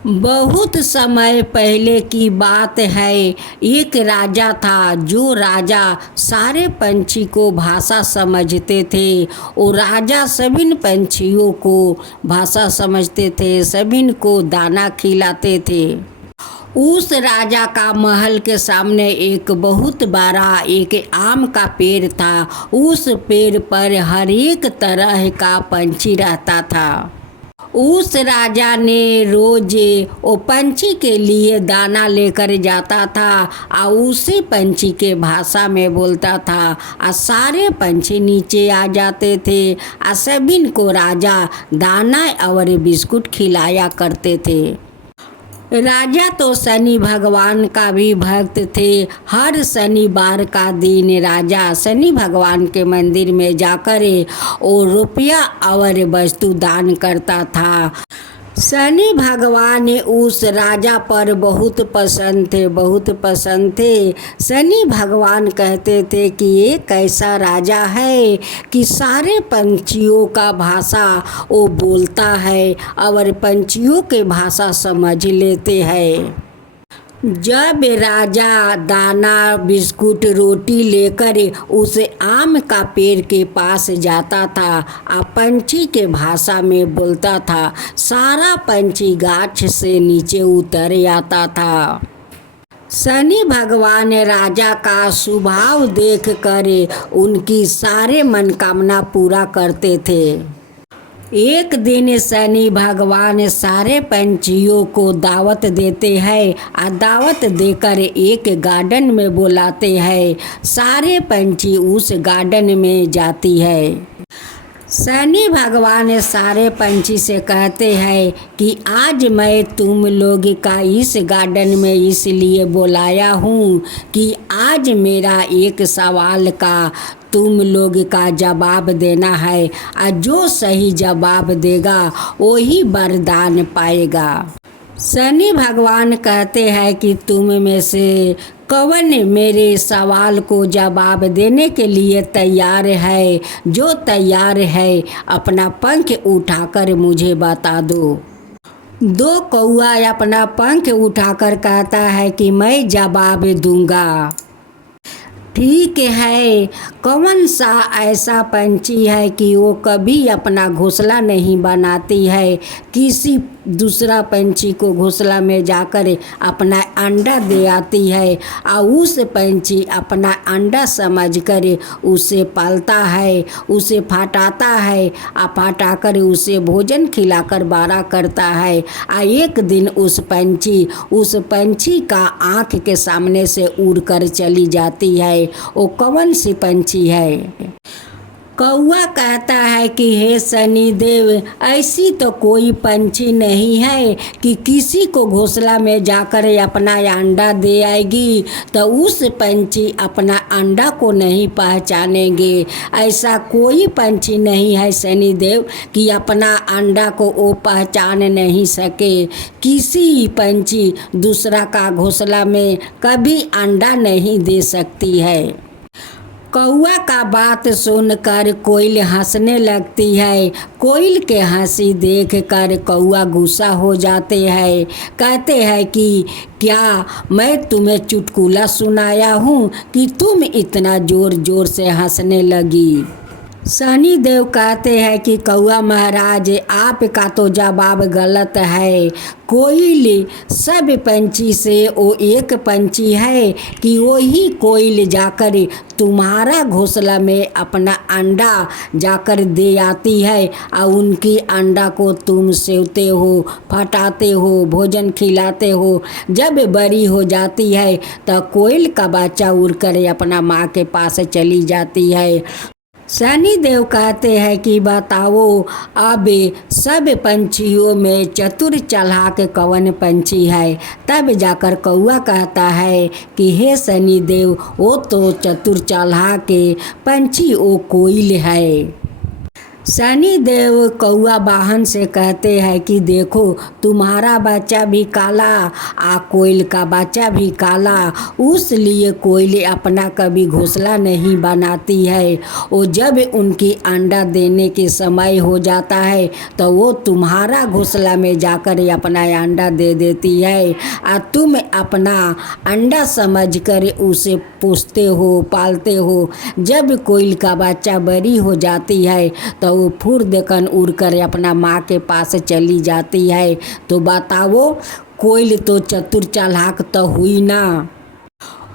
बहुत समय पहले की बात है। एक राजा था। जो राजा सारे पंछी को भाषा समझते थे। वो राजा सभी पंछियों को भाषा समझते थे, सभी को दाना खिलाते थे। उस राजा का महल के सामने एक बहुत बड़ा एक आम का पेड़ था। उस पेड़ पर हर एक तरह का पंछी रहता था। उस राजा ने रोज वो पंछी के लिए दाना लेकर जाता था और उसी पंछी के भाषा में बोलता था और सारे पंछी नीचे आ जाते थे और सभी को राजा दाना और बिस्कुट खिलाया करते थे। राजा तो शनि भगवान का भी भक्त थे। हर शनिवार का दिन राजा शनि भगवान के मंदिर में जाकर वो रुपया और वस्तु दान करता था। शनि भगवान उस राजा पर बहुत पसंद थे। शनि भगवान कहते थे कि ये कैसा राजा है कि सारे पंछियों का भाषा वो बोलता है और पंछियों के भाषा समझ लेते हैं। जब राजा दाना बिस्कुट रोटी लेकर उस आम का पेड़ के पास जाता था और पंछी के भाषा में बोलता था, सारा पंछी गाछ से नीचे उतर आता था। शनि भगवान राजा का स्वभाव देखकर उनकी सारे मनोकामना पूरा करते थे। एक दिन शनि भगवान सारे पंछियों को दावत देते हैं और दावत देकर एक गार्डन में बुलाते हैं। सारे पंछी उस गार्डन में जाती है। शनि भगवान सारे पंछी से कहते हैं कि आज मैं तुम लोग का इस गार्डन में इसलिए बुलाया हूँ कि आज मेरा एक सवाल का तुम लोग का जवाब देना है और जो सही जवाब देगा वही वरदान पाएगा। शनि भगवान कहते हैं कि तुम में से कौन मेरे सवाल को जवाब देने के लिए तैयार है। जो तैयार है अपना पंख उठाकर मुझे बता दो। दो कौआ अपना पंख उठाकर कहता है कि मैं जवाब दूंगा। ठीक है, कौन सा ऐसा पंछी है कि वो कभी अपना घोंसला नहीं बनाती है, किसी दूसरा पंछी को घोंसला में जाकर अपना अंडा दे आती है और उस पंछी अपना अंडा समझकर उसे पालता है, उसे फटाता है और फटाकर उसे भोजन खिलाकर बड़ा करता है। और एक दिन उस पंछी का आँख के सामने से उड़कर चली जाती है। वो कौन सी पंछी है? कौआ कहता है कि हे शनिदेव, ऐसी तो कोई पंछी नहीं है कि किसी को घोंसला में जाकर अपना अंडा दे आएगी तो उस पंछी अपना अंडा को नहीं पहचानेंगे। ऐसा कोई पंछी नहीं है शनिदेव कि अपना अंडा को वो पहचान नहीं सके। किसी पंछी दूसरा का घोंसला में कभी अंडा नहीं दे सकती है। कौआ का बात सुनकर कोयल हंसने लगती है। कोयल के हंसी देखकर कौआ गुस्सा हो जाते हैं। कहते हैं कि क्या मैं तुम्हें चुटकुला सुनाया हूँ कि तुम इतना जोर जोर से हंसने लगी। शनिदेव कहते हैं कि कौआ महाराज, आपका तो जवाब गलत है। कोयल सब पंछी से वो एक पंछी है कि वही कोयल जाकर तुम्हारा घोंसला में अपना अंडा जाकर दे आती है और उनकी अंडा को तुम सेवते हो, फटाते हो, भोजन खिलाते हो। जब बड़ी हो जाती है तो कोयल का बच्चा उड़कर अपना माँ के पास चली जाती है। शनिदेव कहते हैं कि बताओ अब सब पंछियों में चतुर चालाक कौन पंछी है। तब जाकर कौआ कहता है कि हे शनिदेव, वो तो चतुर चालाक पंछी वो कोयल है। शनि देव कौआ वाहन से कहते हैं कि देखो तुम्हारा बच्चा भी काला कोयल का बच्चा भी काला, उसलिए कोयल अपना कभी घोंसला नहीं बनाती है। और जब उनकी अंडा देने के समय हो जाता है तो वो तुम्हारा घोंसला में जाकर अपना अंडा दे देती है और तुम अपना अंडा समझकर उसे पोसते हो, पालते हो। जब कोयल का बच्चा बड़ी हो जाती है तो वो फुर्रकन उड़कर अपना माँ के पास चली जाती है। तो बताओ कोयल तो चतुर चालाक तो हुई ना।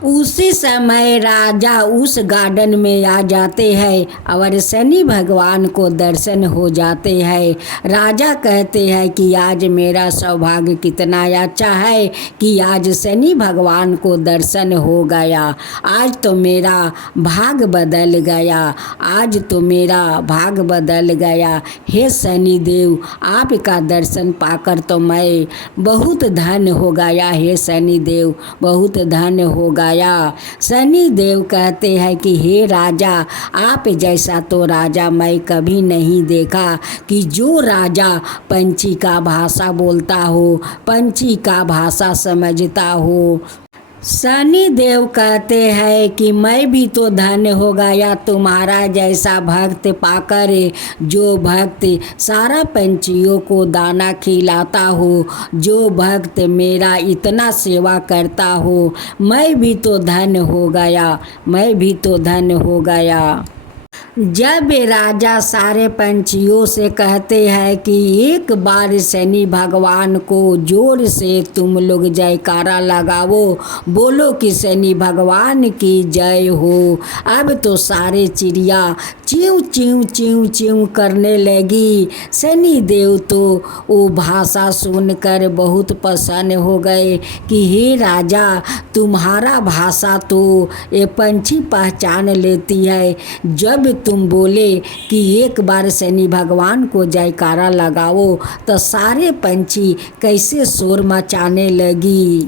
उसी समय राजा उस गार्डन में आ जाते हैं और शनि भगवान को दर्शन हो जाते हैं। राजा कहते हैं कि आज मेरा सौभाग्य कितना अच्छा है कि आज शनि भगवान को दर्शन हो गया। आज तो मेरा भाग बदल गया, आज तो मेरा भाग बदल गया। हे शनि देव, आपका दर्शन पाकर तो मैं बहुत धन्य हो गया। हे शनि देव, बहुत धन्य हो गया। शनि देव कहते हैं कि हे राजा, आप जैसा तो राजा मैं कभी नहीं देखा कि जो राजा पंछी का भाषा बोलता हो, पंछी का भाषा समझता हो। शनि देव कहते हैं कि मैं भी तो धन्य हो गया तुम्हारा जैसा भक्त पाकर, जो भक्त सारा पंछियों को दाना खिलाता हो, जो भक्त मेरा इतना सेवा करता हो। मैं भी तो धन्य हो गया, मैं भी तो धन्य हो गया। जब राजा सारे पंछियों से कहते हैं कि एक बार शनि भगवान को जोर से तुम लोग जयकारा लगाओ, बोलो कि शनि भगवान की जय हो। अब तो सारे चिड़िया च्यूं च्यूं च्यूं च्यूं करने लगी। शनि देव तो वो भाषा सुनकर बहुत प्रसन्न हो गए कि हे राजा, तुम्हारा भाषा तो ये पंछी पहचान लेती है। जब तुम बोले कि एक बार शनि भगवान को जयकारा लगाओ तो सारे पंछी कैसे शोर मचाने लगी।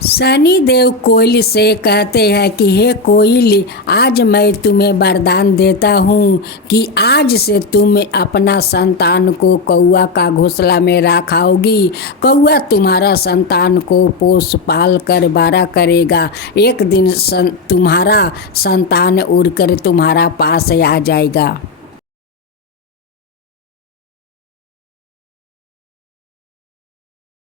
शनि देव कोयल से कहते हैं कि हे कोयल, आज मैं तुम्हें वरदान देता हूँ कि आज से तुम अपना संतान को कौआ का घोंसला में रखाओगी। कौआ तुम्हारा संतान को पोस पाल कर बड़ा करेगा। एक दिन तुम्हारा संतान उड़कर तुम्हारा पास आ जाएगा।